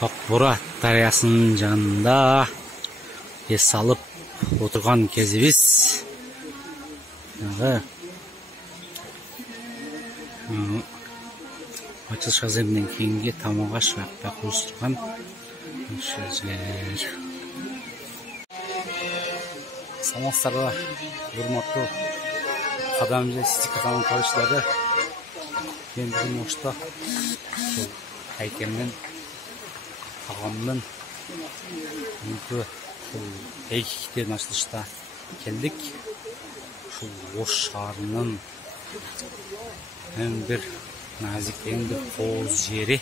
Акбора дарыясынын жанында эс алып отурган кезибиз. Ачылыш аземинен кийинки тамагаш акпай куюштурган жер. Саламатсыздарбы, урматтуу кадам журналистика таланттуулары. Мен бүгүн ошто ушул Айкемдин агамдын мүмкү эки китебин ачылышта келдик. Ушул Ош шаарынын эң бир назик, эң бир кооз жери.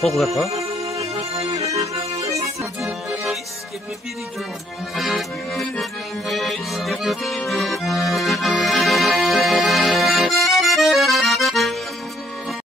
Koklar mı?